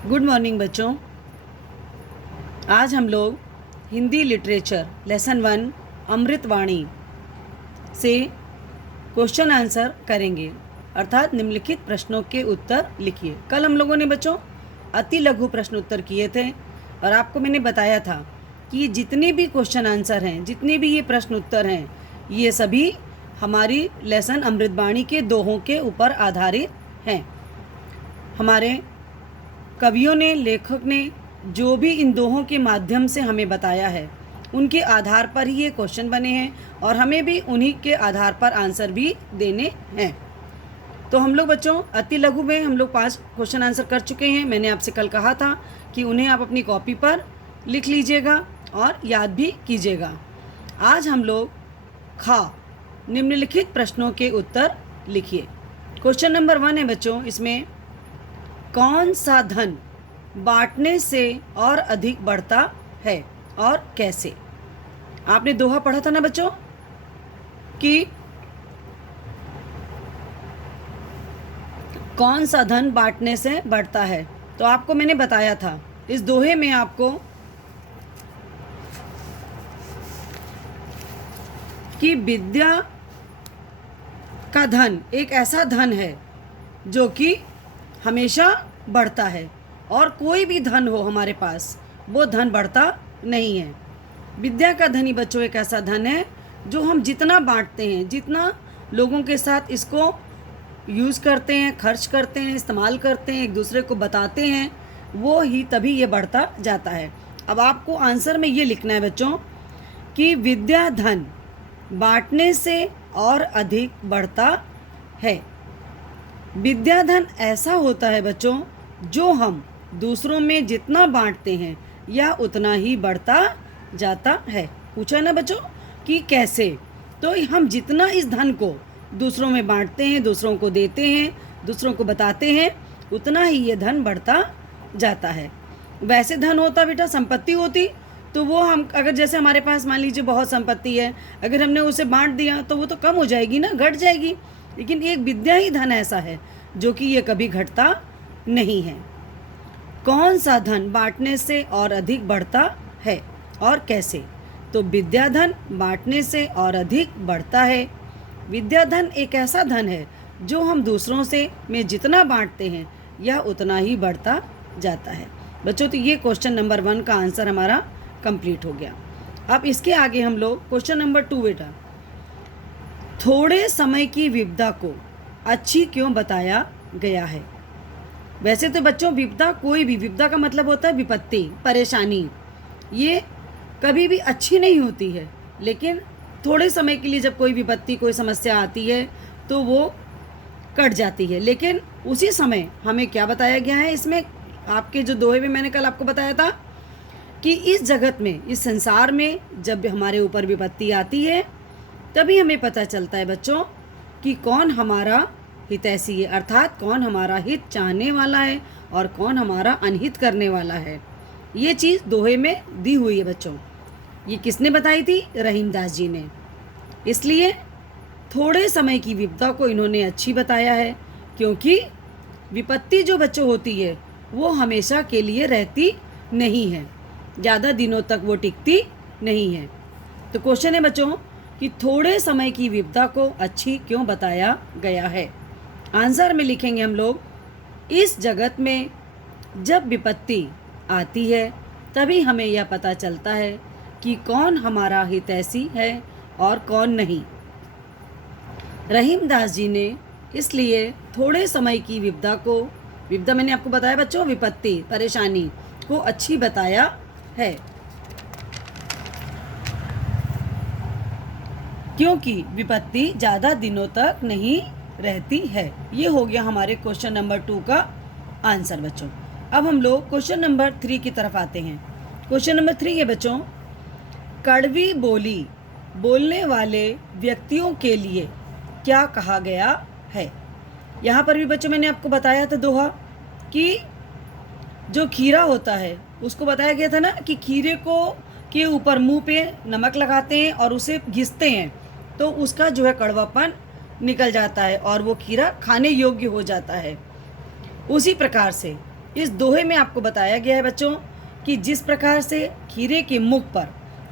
Good morning बच्चों। आज हम लोग हिंदी लिटरेचर लेसन 1 अमृतवाणी से क्वेश्चन आंसर करेंगे, अर्थात निम्नलिखित प्रश्नों के उत्तर लिखिए। कल हम लोगों ने बच्चों अति लघु प्रश्न उत्तर किए थे और आपको मैंने बताया था कि जितने भी क्वेश्चन आंसर हैं, जितने भी ये प्रश्न उत्तर हैं, ये सभी हमारी लेसन अमृतवाणी के दोहों के ऊपर आधारित हैं। हमारे कवियों ने, लेखक ने जो भी इन दोहों के माध्यम से हमें बताया है, उनके आधार पर ही ये क्वेश्चन बने हैं और हमें भी उन्हीं के आधार पर आंसर भी देने हैं। तो हम लोग बच्चों अति लघु में हम लोग 5 क्वेश्चन आंसर कर चुके हैं। मैंने आपसे कल कहा था कि उन्हें आप अपनी कॉपी पर लिख लीजिएगा और याद भी कीजिएगा। आज हम लोग निम्नलिखित प्रश्नों के उत्तर लिखिए। क्वेश्चन नंबर 1 है बच्चों, इसमें कौन सा धन बांटने से और अधिक बढ़ता है और कैसे? आपने दोहा पढ़ा था ना बच्चों कि कौन सा धन बांटने से बढ़ता है। तो आपको मैंने बताया था इस दोहे में आपको कि विद्या का धन एक ऐसा धन है जो कि हमेशा बढ़ता है और कोई भी धन हो हमारे पास वो धन बढ़ता नहीं है। विद्या का धन ही बच्चों एक ऐसा धन है जो हम जितना बांटते हैं, जितना लोगों के साथ इसको यूज़ करते हैं, खर्च करते हैं, इस्तेमाल करते हैं, एक दूसरे को बताते हैं, वो ही तभी ये बढ़ता जाता है। अब आपको आंसर में ये लिखना है बच्चों कि विद्या धन बांटने से और अधिक बढ़ता है। विद्या धन ऐसा होता है बच्चों जो हम दूसरों में जितना बांटते हैं या उतना ही बढ़ता जाता है। पूछा ना बच्चों कि कैसे? तो हम जितना इस धन को दूसरों में बांटते हैं, दूसरों को देते हैं, दूसरों को बताते हैं, उतना ही ये धन बढ़ता जाता है। वैसे धन होता बेटा संपत्ति होती तो वो हम अगर जैसे हमारे पास मान लीजिए बहुत संपत्ति है, अगर हमने उसे बांट दिया तो वो तो कम हो जाएगी ना, घट जाएगी। लेकिन एक विद्या ही धन ऐसा है जो कि ये कभी घटता नहीं है। कौन सा धन बांटने से और अधिक बढ़ता है और कैसे? तो विद्या धन बांटने से और अधिक बढ़ता है। विद्या धन एक ऐसा धन है जो हम दूसरों से में जितना बांटते हैं यह उतना ही बढ़ता जाता है। बच्चों तो ये क्वेश्चन नंबर 1 का आंसर हमारा कंप्लीट हो गया। अब इसके आगे हम लोग क्वेश्चन नंबर 2 बेटा, थोड़े समय की विपदा को अच्छी क्यों बताया गया है? वैसे तो बच्चों विपदा, कोई भी विपदा का मतलब होता है विपत्ति, परेशानी, ये कभी भी अच्छी नहीं होती है। लेकिन थोड़े समय के लिए जब कोई विपत्ति, कोई समस्या आती है तो वो कट जाती है। लेकिन उसी समय हमें क्या बताया गया है इसमें, आपके जो दोहे में मैंने कल आपको बताया था कि इस जगत में, इस संसार में जब हमारे ऊपर विपत्ति आती है तभी हमें पता चलता है बच्चों कि कौन हमारा हितैषी है, अर्थात कौन हमारा हित चाहने वाला है और कौन हमारा अनहित करने वाला है। ये चीज़ दोहे में दी हुई है बच्चों। ये किसने बताई थी? रहीमदास जी ने। इसलिए थोड़े समय की विपदा को इन्होंने अच्छी बताया है, क्योंकि विपत्ति जो बच्चों होती है वो हमेशा के लिए रहती नहीं है, ज़्यादा दिनों तक वो टिकती नहीं है। तो क्वेश्चन है बच्चों कि थोड़े समय की विपदा को अच्छी क्यों बताया गया है? आंसर में लिखेंगे हम लोग, इस जगत में जब विपत्ति आती है तभी हमें यह पता चलता है कि कौन हमारा हितैषी है और कौन नहीं। रहीमदास जी ने इसलिए थोड़े समय की विपदा को, विपदा मैंने आपको बताया बच्चों विपत्ति, परेशानी को अच्छी बताया है, क्योंकि विपत्ति ज़्यादा दिनों तक नहीं रहती है। ये हो गया हमारे क्वेश्चन नंबर 2 का आंसर बच्चों। अब हम लोग क्वेश्चन नंबर 3 की तरफ आते हैं। क्वेश्चन नंबर 3 है बच्चों, कड़वी बोली बोलने वाले व्यक्तियों के लिए क्या कहा गया है? यहाँ पर भी बच्चों मैंने आपको बताया था दोहा कि जो खीरा होता है उसको बताया गया था ना कि खीरे को के ऊपर मुंह पे नमक लगाते हैं और उसे घिसते हैं तो उसका जो है कड़वापन निकल जाता है और वो खीरा खाने योग्य हो जाता है। उसी प्रकार से इस दोहे में आपको बताया गया है बच्चों कि जिस प्रकार से खीरे के मुख पर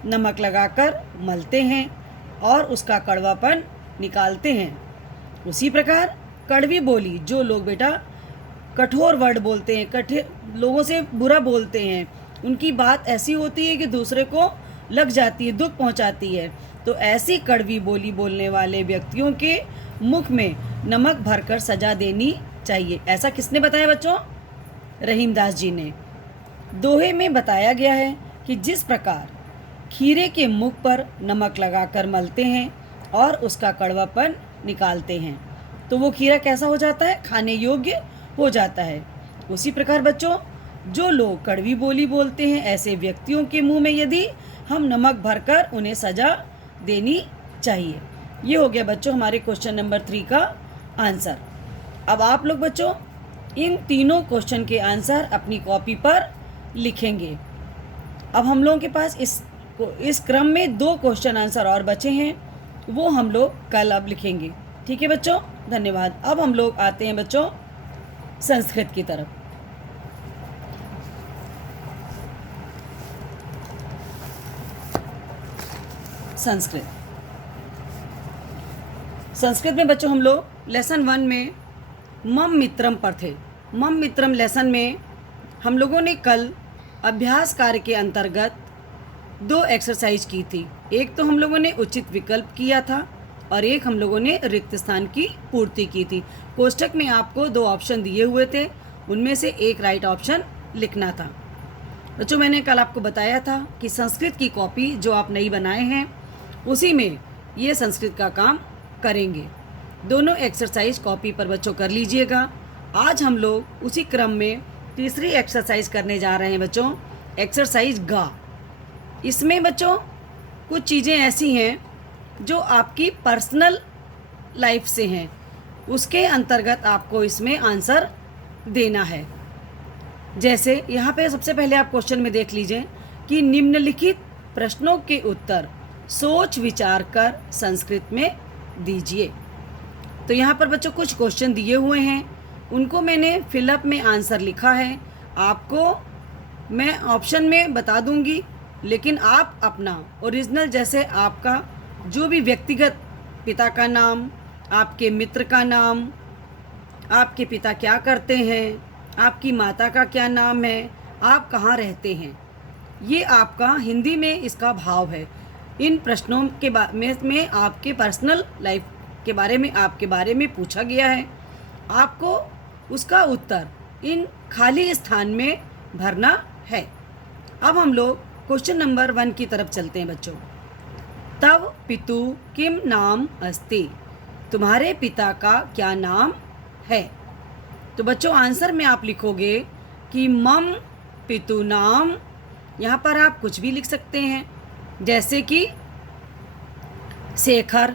नमक लगाकर मलते हैं और उसका कड़वापन निकालते हैं, उसी प्रकार कड़वी बोली जो लोग बेटा कठोर वर्ड बोलते हैं, कठोर लोगों से बुरा बोलते हैं, उनकी बात ऐसी होती है कि दूसरे को लग जाती है, दुख पहुंचाती है, तो ऐसी कड़वी बोली बोलने वाले व्यक्तियों के मुख में नमक भरकर सजा देनी चाहिए। ऐसा किसने बताया बच्चों? रहीमदास जी ने। दोहे में बताया गया है कि जिस प्रकार खीरे के मुख पर नमक लगाकर मलते हैं और उसका कड़वापन निकालते हैं तो वो खीरा कैसा हो जाता है? खाने योग्य हो जाता है। उसी प्रकार बच्चों जो लोग कड़वी बोली बोलते हैं, ऐसे व्यक्तियों के मुंह में यदि हम नमक भरकर उन्हें सजा देनी चाहिए। ये हो गया बच्चों हमारे क्वेश्चन नंबर 3 का आंसर। अब आप लोग बच्चों इन तीनों क्वेश्चन के आंसर अपनी कॉपी पर लिखेंगे। अब हम लोगों के पास इस क्रम में 2 क्वेश्चन आंसर और बचे हैं, वो हम लोग कल अब लिखेंगे। ठीक है बच्चों, धन्यवाद। अब हम लोग आते हैं बच्चों संस्कृत की तरफ। संस्कृत में बच्चों हम लोग लेसन 1 में मम मित्रम पर थे। मम मित्रम लेसन में हम लोगों ने कल अभ्यास कार्य के अंतर्गत 2 एक्सरसाइज की थी। एक तो हम लोगों ने उचित विकल्प किया था और एक हम लोगों ने रिक्त स्थान की पूर्ति की थी। कोष्ठक में आपको 2 ऑप्शन दिए हुए थे, उनमें से एक राइट ऑप्शन लिखना था। बच्चों मैंने कल आपको बताया था कि संस्कृत की कॉपी जो आप नई बनाए हैं उसी में ये संस्कृत का काम करेंगे। दोनों एक्सरसाइज कॉपी पर बच्चों कर लीजिएगा। आज हम लोग उसी क्रम में तीसरी एक्सरसाइज करने जा रहे हैं बच्चों, एक्सरसाइज गा। इसमें बच्चों कुछ चीज़ें ऐसी हैं जो आपकी पर्सनल लाइफ से हैं, उसके अंतर्गत आपको इसमें आंसर देना है। जैसे यहाँ पे सबसे पहले आप क्वेश्चन में देख लीजिए कि निम्नलिखित प्रश्नों के उत्तर सोच विचार कर संस्कृत में दीजिए। तो यहाँ पर बच्चों कुछ क्वेश्चन दिए हुए हैं, उनको मैंने फिलअप में आंसर लिखा है। आपको मैं ऑप्शन में बता दूंगी, लेकिन आप अपना ओरिजिनल जैसे आपका जो भी व्यक्तिगत पिता का नाम, आपके मित्र का नाम, आपके पिता क्या करते हैं, आपकी माता का क्या नाम है, आप कहाँ रहते हैं, ये आपका हिंदी में इसका भाव है। इन प्रश्नों के में आपके पर्सनल लाइफ के बारे में आपके बारे में पूछा गया है, आपको उसका उत्तर इन खाली स्थान में भरना है। अब हम लोग क्वेश्चन नंबर 1 की तरफ चलते हैं बच्चों। तव पितु किम नाम अस्ति, तुम्हारे पिता का क्या नाम है। तो बच्चों आंसर में आप लिखोगे कि मम पितु नाम, यहाँ पर आप कुछ भी लिख सकते हैं, जैसे कि शेखर,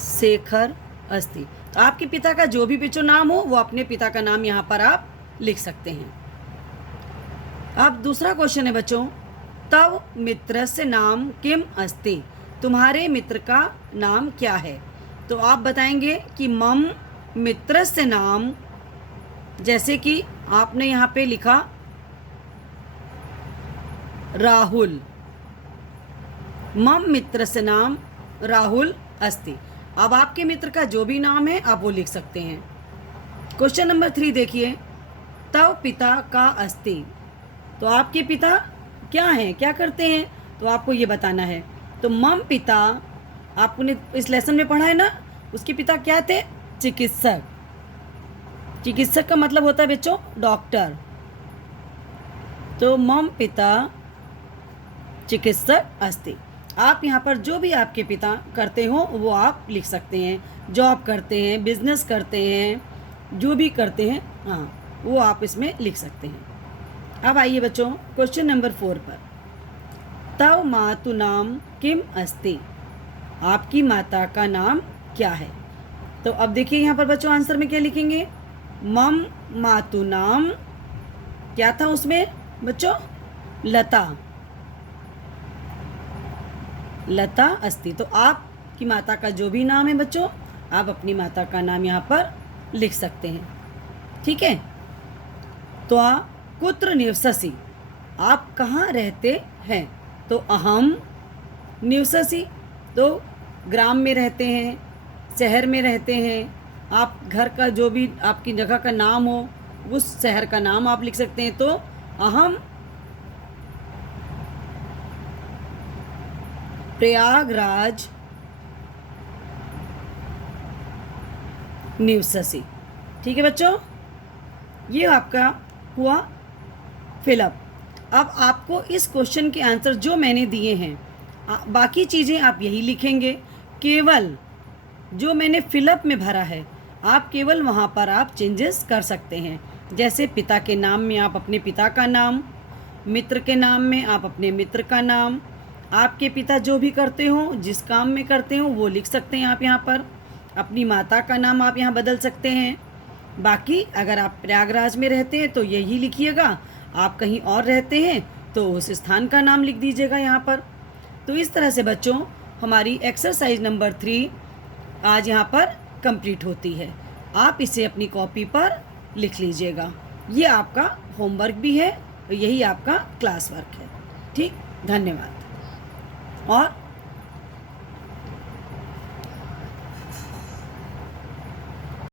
शेखर अस्ति। तो आपके पिता का जो भी बच्चों नाम हो वो अपने पिता का नाम यहाँ पर आप लिख सकते हैं। अब दूसरा क्वेश्चन है बच्चों, तव मित्रस्य नाम किम अस्ति, तुम्हारे मित्र का नाम क्या है। तो आप बताएंगे कि मम मित्रस्य नाम, जैसे कि आपने यहाँ पे लिखा राहुल, मम मित्रस्य नाम राहुल अस्ति। अब आपके मित्र का जो भी नाम है आप वो लिख सकते हैं। क्वेश्चन नंबर 3 देखिए, तव पिता का अस्ति, तो आपके पिता क्या हैं, क्या करते हैं, तो आपको ये बताना है। तो मम पिता, आपने इस लेसन में पढ़ा है ना, उसके पिता क्या थे, चिकित्सक। चिकित्सक का मतलब होता है बच्चों डॉक्टर। तो मम पिता चिकित्सक अस्ति। आप यहाँ पर जो भी आपके पिता करते हो वो आप लिख सकते हैं, जॉब करते हैं, बिजनेस करते हैं, जो भी करते हैं, हाँ वो आप इसमें लिख सकते हैं। अब आइए बच्चों क्वेश्चन नंबर 4 पर। तव मातु नाम किम अस्ति, आपकी माता का नाम क्या है। तो अब देखिए यहाँ पर बच्चों आंसर में क्या लिखेंगे, मम मातु नाम, क्या था उसमें बच्चों, लता, लता अस्ति। तो आपकी माता का जो भी नाम है बच्चों आप अपनी माता का नाम यहाँ पर लिख सकते हैं। ठीक है। तो कुत्र निवससि, आप कहाँ रहते हैं? तो अहम निवससि, तो ग्राम में रहते हैं, शहर में रहते हैं। आप घर का जो भी आपकी जगह का नाम हो उस शहर का नाम आप लिख सकते हैं। तो अहम प्रयागराज निवससि। ठीक है बच्चों, ये आपका हुआ फिलअप। अब आपको इस क्वेश्चन के आंसर जो मैंने दिए हैं, बाकी चीज़ें आप यही लिखेंगे, केवल जो मैंने फिलअप में भरा है आप केवल वहाँ पर आप चेंजेस कर सकते हैं। जैसे पिता के नाम में आप अपने पिता का नाम, मित्र के नाम में आप अपने मित्र का नाम, आपके पिता जो भी करते हो, जिस काम में करते हो वो लिख सकते हैं आप यहाँ पर। अपनी माता का नाम आप यहाँ बदल सकते हैं। बाकी अगर आप प्रयागराज में रहते हैं तो यही लिखिएगा, आप कहीं और रहते हैं तो उस स्थान का नाम लिख दीजिएगा यहाँ पर। तो इस तरह से बच्चों हमारी एक्सरसाइज नंबर 3 आज यहाँ पर कंप्लीट होती है। आप इसे अपनी कॉपी पर लिख लीजिएगा। ये आपका होमवर्क भी है और यही आपका क्लास वर्क है। ठीक, धन्यवाद। और